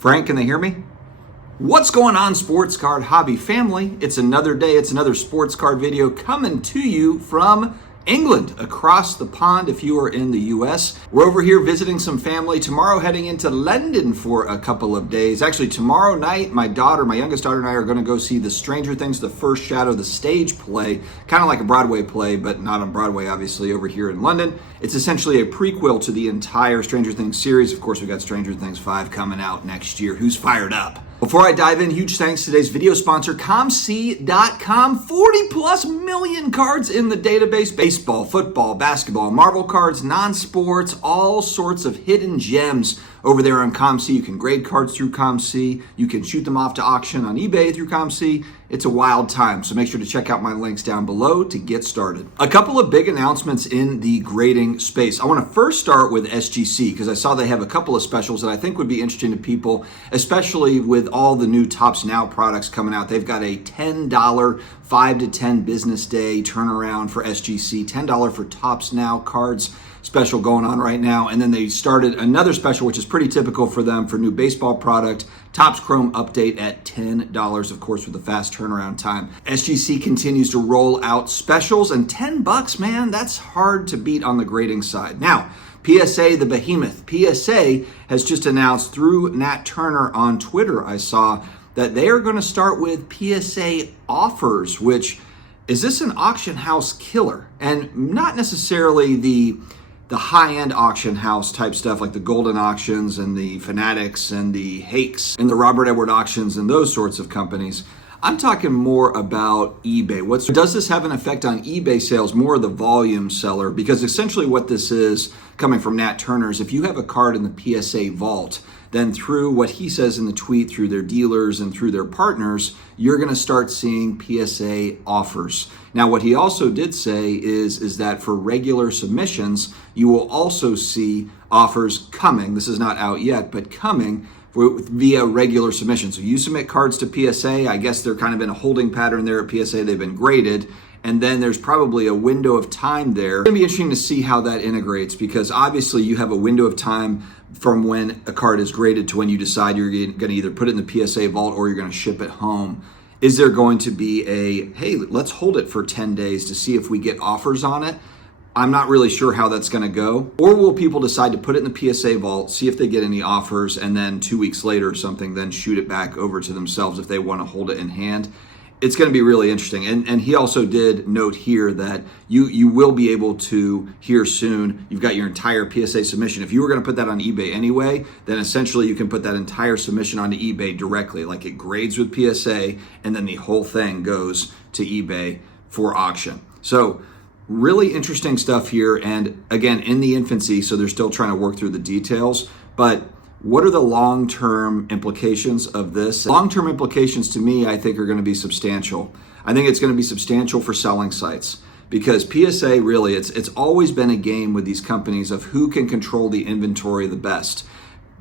Frank, can they hear me? What's going on, sports card hobby family? It's another day, it's another sports card video coming to you from England, across the pond if you are in the US. We're over here visiting some family. Tomorrow heading into London for a couple of days. Actually, tomorrow night, my youngest daughter and I are going to go see the Stranger Things, The First Shadow, the stage play. Kind of like a Broadway play, but not on Broadway, obviously, over here in London. It's essentially a prequel to the entire Stranger Things series. Of course, we got Stranger Things 5 coming out next year. Who's fired up? Before I dive in, huge thanks to today's video sponsor, COMC.com. 40 plus million cards in the database. Baseball, football, basketball, Marvel cards, non-sports, all sorts of hidden gems over there on COMC. You can grade cards through COMC. You can shoot them off to auction on eBay through COMC. It's a wild time, so make sure to check out my links down below to get started. A couple of big announcements in the grading space. I want to first start with SGC because I saw they have a couple of specials that I think would be interesting to people, especially with all the new Topps Now products coming out. They've got a $10 5 to 10 business day turnaround for SGC, $10 for Topps Now cards special going on right now. And then they started another special, which is pretty typical for them, for new baseball product, Topps Chrome update at $10, of course, with a fast turnaround time. SGC continues to roll out specials, and $10, man, that's hard to beat on the grading side. Now, PSA, the behemoth. PSA has just announced through Nat Turner on Twitter, I saw, that they are going to start with PSA offers, which is this an auction house killer? And not necessarily the high-end auction house type stuff like the Golden Auctions and the Fanatics and the Hakes and the Robert Edward Auctions and those sorts of companies. I'm talking more about eBay. Does this have an effect on eBay sales, more of the volume seller? Because essentially what this is, coming from Nat Turner's, if you have a card in the PSA vault, then through what he says in the tweet, through their dealers and through their partners, you're going to start seeing PSA offers. Now, what he also did say is that for regular submissions, you will also see offers coming. This is not out yet, but coming via regular submission. So you submit cards to PSA. I guess they're kind of in a holding pattern there at PSA. They've been graded. And then there's probably a window of time there. It's going to be interesting to see how that integrates, because obviously you have a window of time from when a card is graded to when you decide you're going to either put it in the PSA vault or you're going to ship it home. Is there going to be hey, let's hold it for 10 days to see if we get offers on it? I'm not really sure how that's going to go. Or will people decide to put it in the PSA vault, see if they get any offers, and then 2 weeks later or something, then shoot it back over to themselves if they want to hold it in hand? It's going to be really interesting. And he also did note here that you will be able to here soon. You've got your entire PSA submission. If you were going to put that on eBay anyway, then essentially you can put that entire submission onto eBay directly. Like it grades with PSA and then the whole thing goes to eBay for auction. So really interesting stuff here. And again, in the infancy, so they're still trying to work through the details. But what are the long-term implications of this? Long-term implications to me, I think, are going to be substantial. I think it's going to be substantial for selling sites, because PSA really, it's always been a game with these companies of who can control the inventory the best.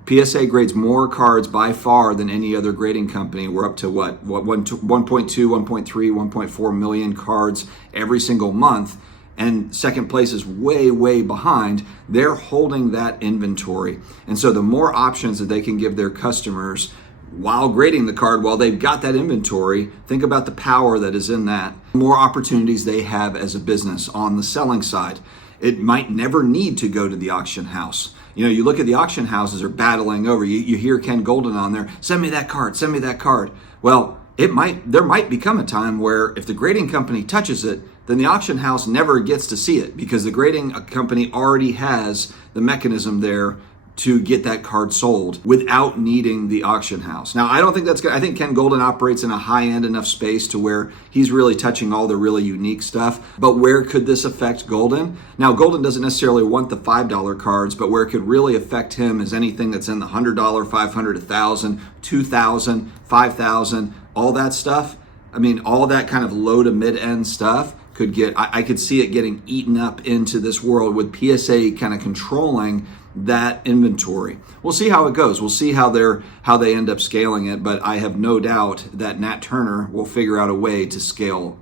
PSA grades more cards by far than any other grading company. We're up to what 1.2, 1.3, 1.4 million cards every single month. And second place is way, way behind. They're holding that inventory. And so the more options that they can give their customers while grading the card, while they've got that inventory, think about the power that is in that. The more opportunities they have as a business on the selling side. It might never need to go to the auction house. You know, you look at the auction houses are battling over. You hear Ken Golden on there, send me that card, send me that card. Well, there might become a time where if the grading company touches it, then the auction house never gets to see it, because the grading company already has the mechanism there to get that card sold without needing the auction house. Now, I don't think that's good. I think Ken Golden operates in a high-end enough space to where he's really touching all the really unique stuff. But where could this affect Golden? Now, Golden doesn't necessarily want the $5 cards, but where it could really affect him is anything that's in the $100, $500, $1,000, $2,000, $5,000, all that stuff. I mean, all that kind of low to mid-end stuff could get, I could see it getting eaten up into this world with PSA kind of controlling that inventory. We'll see how it goes. We'll see how they end up scaling it, but I have no doubt that Nat Turner will figure out a way to scale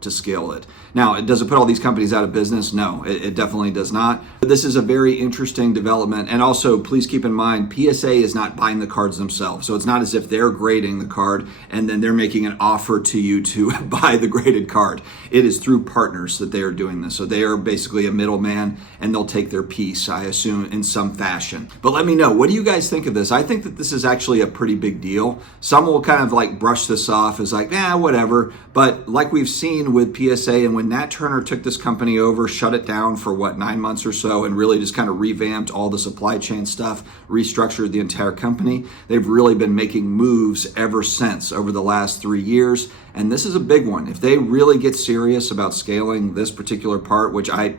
it. Now, does it put all these companies out of business? No, it definitely does not. But this is a very interesting development. And also, please keep in mind, PSA is not buying the cards themselves. So it's not as if they're grading the card and then they're making an offer to you to buy the graded card. It is through partners that they are doing this. So they are basically a middleman, and they'll take their piece, I assume, in some fashion. But let me know, what do you guys think of this? I think that this is actually a pretty big deal. Some will kind of like brush this off as like, whatever. But like we've seen with PSA, and when Nat Turner took this company over, shut it down for 9 months or so, and really just kind of revamped all the supply chain stuff, restructured the entire company, they've really been making moves ever since over the last 3 years. And this is a big one. If they really get serious about scaling this particular part, which I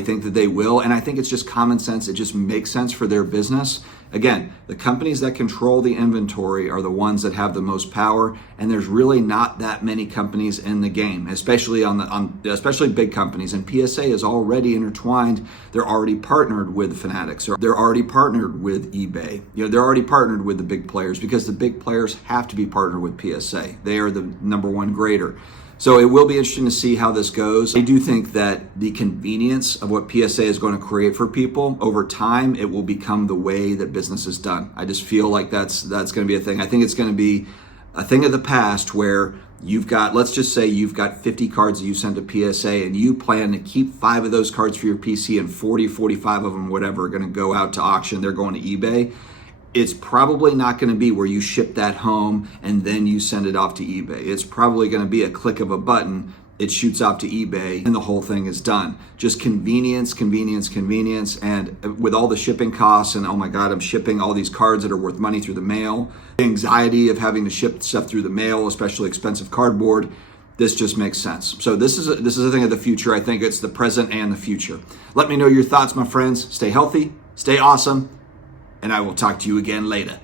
think that they will, and I think it's just common sense. It just makes sense for their business. Again, the companies that control the inventory are the ones that have the most power, and there's really not that many companies in the game, especially especially big companies. And PSA is already intertwined. They're already partnered with Fanatics, or they're already partnered with eBay. They're already partnered with the big players, because the big players have to be partnered with PSA. They are the number one grader. So it will be interesting to see how this goes. I do think that the convenience of what PSA is going to create for people over time, it will become the way that business is done. I just feel like that's going to be a thing. I think it's going to be a thing of the past where you've got, let's just say you've got 50 cards that you send to PSA, and you plan to keep 5 of those cards for your PC, and 45 of them, whatever, are going to go out to auction. They're going to eBay. It's probably not going to be where you ship that home and then you send it off to eBay. It's probably going to be a click of a button. It shoots off to eBay and the whole thing is done. Just convenience. And with all the shipping costs, and oh my God, I'm shipping all these cards that are worth money through the mail, the anxiety of having to ship stuff through the mail, especially expensive cardboard, this just makes sense. So this is a thing of the future. I think it's the present and the future. Let me know your thoughts, my friends. Stay healthy, stay awesome, and I will talk to you again later.